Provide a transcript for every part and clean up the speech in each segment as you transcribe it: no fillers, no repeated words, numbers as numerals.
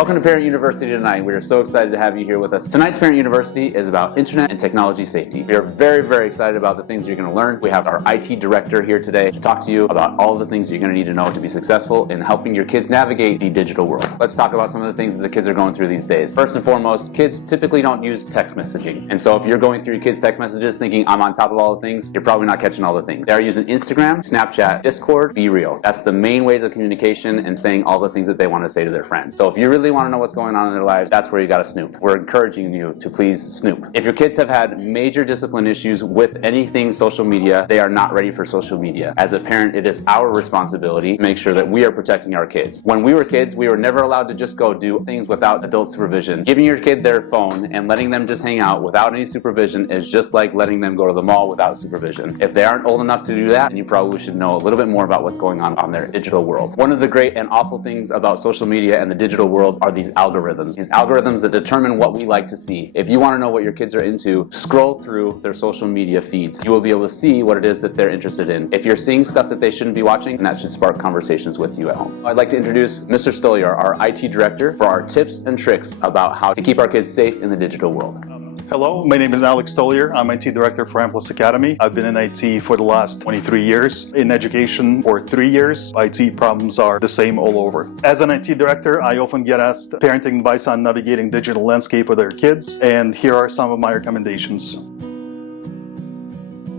Welcome to Parent University tonight. We are so excited to have you here with us. Tonight's Parent University is about internet and technology safety. We are very, very excited about the things you're going to learn. We have our IT director here today to talk to you about all of the things you're going to need to know to be successful in helping your kids navigate the digital world. Let's talk about some of the things that the kids are going through these days. First and foremost, kids typically don't use text messaging. And so if you're going through your kids' text messages thinking I'm on top of all the things, you're probably not catching all the things. They are using Instagram, Snapchat, Discord, Be Real. That's the main ways of communication and saying all the things that they want to say to their friends. So if you really want to know what's going on in their lives, that's where you got to snoop. We're encouraging you to please snoop. If your kids have had major discipline issues with anything social media, they are not ready for social media. As a parent, it is our responsibility to make sure that we are protecting our kids. When we were kids, we were never allowed to just go do things without adult supervision. Giving your kid their phone and letting them just hang out without any supervision is just like letting them go to the mall without supervision. If they aren't old enough to do that, then you probably should know a little bit more about what's going on their digital world. One of the great and awful things about social media and the digital world are these algorithms. These algorithms that determine what we like to see. If you want to know what your kids are into, scroll through their social media feeds. You will be able to see what it is that they're interested in. If you're seeing stuff that they shouldn't be watching, then that should spark conversations with you at home. I'd like to introduce Mr. Stoliar, our IT director, for our tips and tricks about how to keep our kids safe in the digital world. Hello, my name is Alex Stoliar. I'm IT Director for Amplus Academy. I've been in IT for the last 23 years. In education for 3 years. IT problems are the same all over. As an IT Director, I often get asked parenting advice on navigating digital landscape with their kids, and here are some of my recommendations.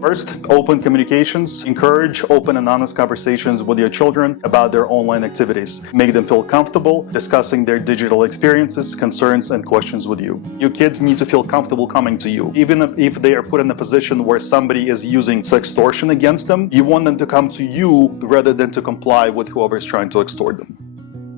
First, open communications. Encourage open and honest conversations with your children about their online activities. Make them feel comfortable discussing their digital experiences, concerns, and questions with you. Your kids need to feel comfortable coming to you. Even if they are put in a position where somebody is using sextortion against them, you want them to come to you rather than to comply with whoever is trying to extort them.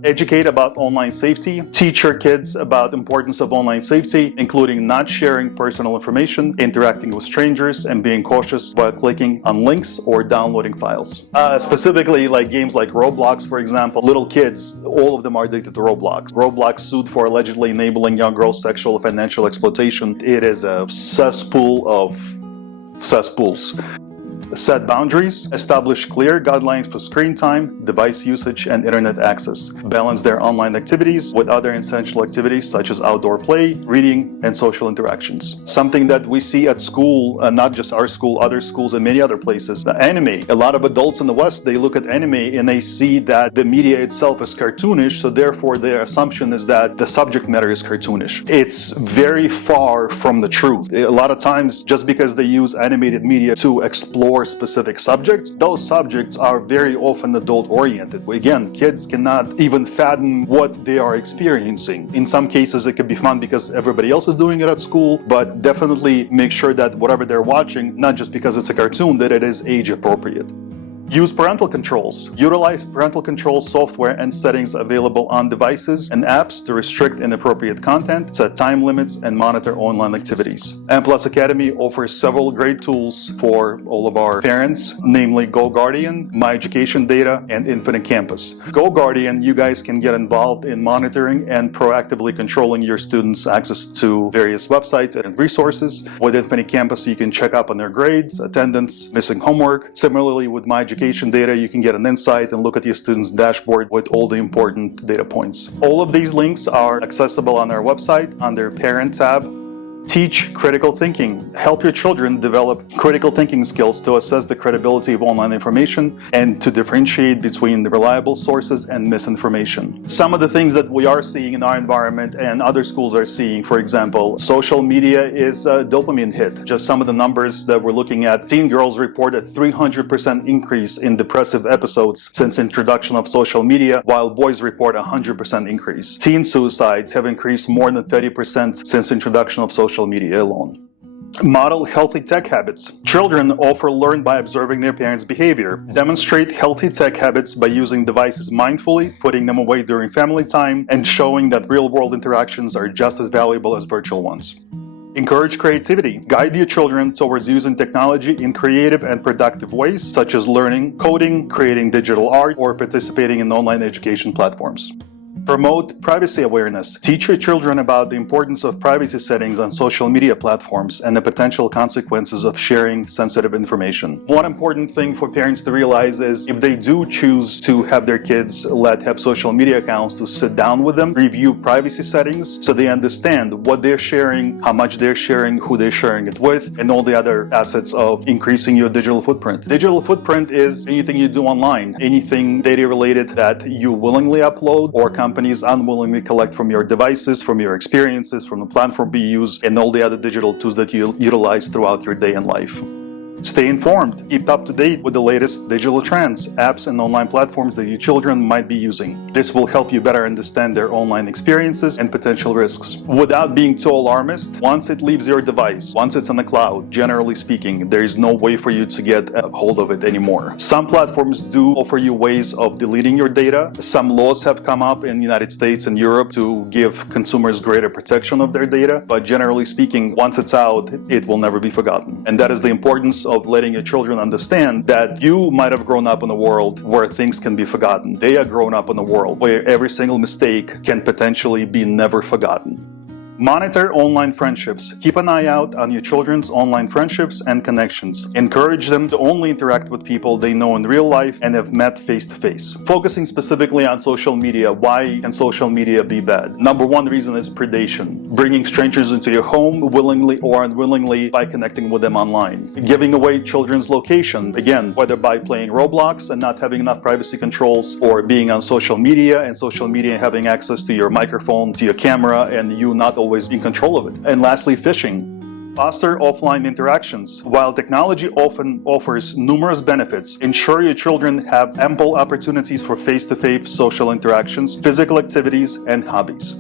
Educate about online safety. Teach your kids about the importance of online safety, including not sharing personal information, interacting with strangers, and being cautious while clicking on links or downloading files. Specifically, like games like Roblox, for example, little kids, all of them are addicted to Roblox. Roblox sued for allegedly enabling young girls' sexual and financial exploitation. It is a cesspool of cesspools. Set boundaries, establish clear guidelines for screen time, device usage, and internet access. Balance their online activities with other essential activities such as outdoor play, reading, and social interactions. Something that we see at school, not just our school, other schools and many other places, the anime. A lot of adults in the West, they look at anime and they see that the media itself is cartoonish, so therefore their assumption is that the subject matter is cartoonish. It's very far from the truth. A lot of times, just because they use animated media to explore specific subjects, those subjects are very often adult-oriented. Again, kids cannot even fathom what they are experiencing. In some cases, it could be fun because everybody else is doing it at school, but definitely make sure that whatever they're watching, not just because it's a cartoon, that it is age-appropriate. Use parental controls. Utilize parental control software and settings available on devices and apps to restrict inappropriate content, set time limits, and monitor online activities. Amplus Academy offers several great tools for all of our parents, namely GoGuardian, My Education Data, and Infinite Campus. GoGuardian, you guys can get involved in monitoring and proactively controlling your students' access to various websites and resources. With Infinite Campus, you can check up on their grades, attendance, missing homework. Similarly, with My Education Data, you can get an insight and look at your student's dashboard with all the important data points. All of these links are accessible on our website under Parent tab. Teach critical thinking. Help your children develop critical thinking skills to assess the credibility of online information and to differentiate between the reliable sources and misinformation. Some of the things that we are seeing in our environment and other schools are seeing, for example, social media is a dopamine hit. Just some of the numbers that we're looking at. Teen girls report a 300% increase in depressive episodes since introduction of social media, while boys report a 100% increase. Teen suicides have increased more than 30% since introduction of social media alone. Model healthy tech habits. Children often learn by observing their parents' behavior. Demonstrate healthy tech habits by using devices mindfully, putting them away during family time, and showing that real-world interactions are just as valuable as virtual ones. Encourage creativity. Guide your children towards using technology in creative and productive ways, such as learning, coding, creating digital art, or participating in online education platforms. Promote privacy awareness. Teach your children about the importance of privacy settings on social media platforms and the potential consequences of sharing sensitive information. One important thing for parents to realize is if they do choose to have their kids have social media accounts, to sit down with them, review privacy settings so they understand what they're sharing, how much they're sharing, who they're sharing it with, and all the other assets of increasing your digital footprint. Digital footprint is anything you do online, anything data related that you willingly upload or companies unwillingly collect from your devices, from your experiences, from the platform you use, and all the other digital tools that you utilize throughout your day and life. Stay informed. Keep up to date with the latest digital trends, apps, and online platforms that your children might be using. This will help you better understand their online experiences and potential risks. Without being too alarmist, once it leaves your device, once it's on the cloud, generally speaking, there is no way for you to get a hold of it anymore. Some platforms do offer you ways of deleting your data. Some laws have come up in the United States and Europe to give consumers greater protection of their data, but generally speaking, once it's out, it will never be forgotten. And that is the importance of letting your children understand that you might have grown up in a world where things can be forgotten. They are grown up in a world where every single mistake can potentially be never forgotten. Monitor online friendships. Keep an eye out on your children's online friendships and connections. Encourage them to only interact with people they know in real life and have met face-to-face. Focusing specifically on social media. Why can social media be bad? Number one reason is predation. Bringing strangers into your home willingly or unwillingly by connecting with them online. Giving away children's location. Again, whether by playing Roblox and not having enough privacy controls, or being on social media and social media having access to your microphone, to your camera, and you not always in control of it. And lastly, phishing. Foster offline interactions. While technology often offers numerous benefits, ensure your children have ample opportunities for face-to-face social interactions, physical activities, and hobbies.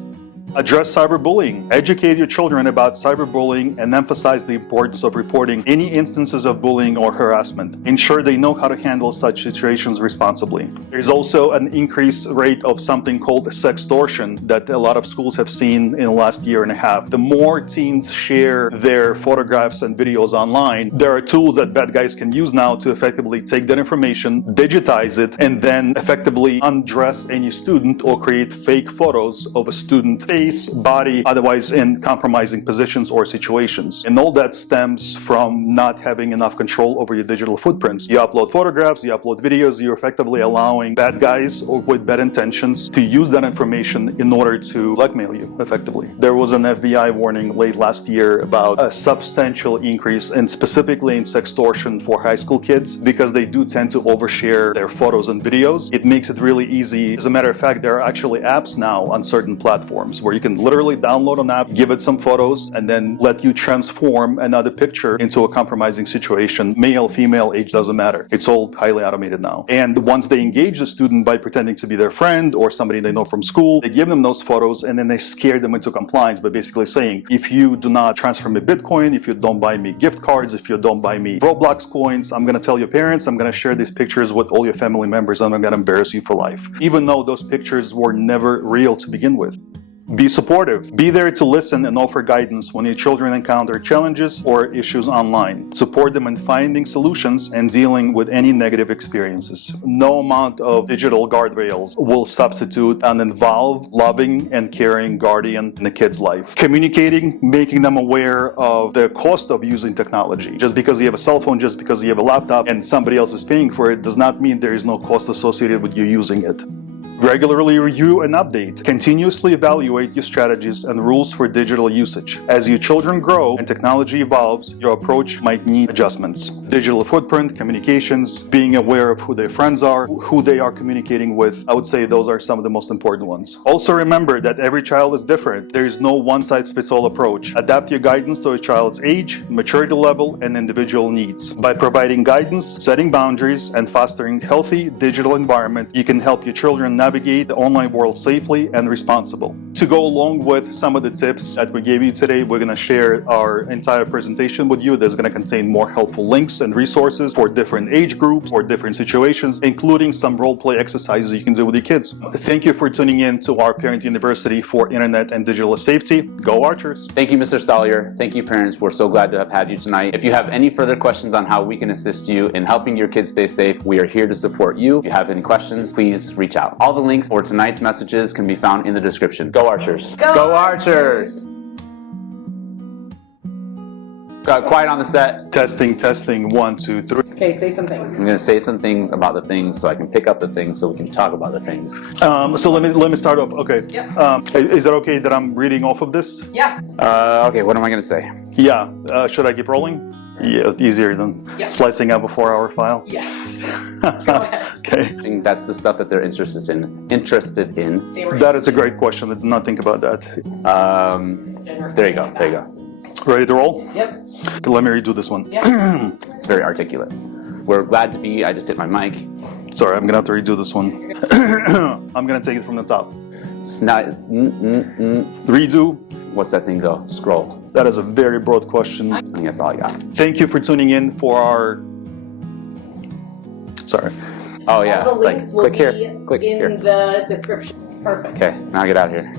Address cyberbullying. Educate your children about cyberbullying and emphasize the importance of reporting any instances of bullying or harassment. Ensure they know how to handle such situations responsibly. There's also an increased rate of something called sextortion that a lot of schools have seen in the last year and a half. The more teens share their photographs and videos online, there are tools that bad guys can use now to effectively take that information, digitize it, and then effectively undress any student or create fake photos of a student face, body, otherwise in compromising positions or situations. And all that stems from not having enough control over your digital footprints. You upload photographs, you upload videos, you're effectively allowing bad guys or with bad intentions to use that information in order to blackmail you, effectively. There was an FBI warning late last year about a substantial increase, and specifically in sextortion for high school kids, because they do tend to overshare their photos and videos. It makes it really easy. As a matter of fact, there are actually apps now on certain platforms where you can literally download an app, give it some photos, and then let you transform another picture into a compromising situation. Male, female, age doesn't matter. It's all highly automated now. And once they engage the student by pretending to be their friend or somebody they know from school, they give them those photos and then they scare them into compliance by basically saying, if you do not transfer me Bitcoin, if you don't buy me gift cards, if you don't buy me Roblox coins, I'm going to tell your parents, I'm going to share these pictures with all your family members, and I'm going to embarrass you for life. Even though those pictures were never real to begin with. Be supportive. Be there to listen and offer guidance when your children encounter challenges or issues online. Support them in finding solutions and dealing with any negative experiences. No amount of digital guardrails will substitute an involved, loving, and caring guardian in a kid's life. Communicating, making them aware of the cost of using technology. Just because you have a cell phone, just because you have a laptop, and somebody else is paying for it, does not mean there is no cost associated with you using it. Regularly review and update. Continuously evaluate your strategies and rules for digital usage. As your children grow and technology evolves, your approach might need adjustments. Digital footprint, communications, being aware of who their friends are, who they are communicating with. I would say those are some of the most important ones. Also remember that every child is different. There is no one-size-fits-all approach. Adapt your guidance to a child's age, maturity level, and individual needs. By providing guidance, setting boundaries, and fostering a healthy digital environment, you can help your children navigate the online world safely and responsibly. To go along with some of the tips that we gave you today, we're going to share our entire presentation with you. That's going to contain more helpful links and resources for different age groups or different situations, including some role play exercises you can do with your kids. Thank you for tuning in to our Parent University for Internet and Digital Safety. Go Archers! Thank you, Mr. Stollier. Thank you, parents. We're so glad to have had you tonight. If you have any further questions on how we can assist you in helping your kids stay safe, we are here to support you. If you have any questions, please reach out. All the links for tonight's messages can be found in the description. Go Archers! Go Archers! Got quiet on the set. Testing, testing, 1, 2, 3. Okay, say some things. I'm going to say some things about the things so I can pick up the things so we can talk about the things. So let me start off. Okay. Yep. Is it okay that I'm reading off of this? Yeah. Okay, what am I going to say? Yeah. Should I keep rolling? Yeah, easier than slicing up a 4-hour file. Yes. Go ahead. Okay. I think that's the stuff that they're interested in. That is a great question. I did not think about that. There you go. There you go. Ready to roll? Yep. Okay, let me redo this one. Yep. It's very articulate. We're glad to be. I just hit my mic. Sorry, I'm going to have to redo this one. I'm going to take it from the top. Redo. What's that thing go? Scroll. That is a very broad question. I think that's all I got. Thank you for tuning in for our... Sorry. Oh yeah. All the links will click be here. Click in here. the description. Perfect. Okay, now get out of here.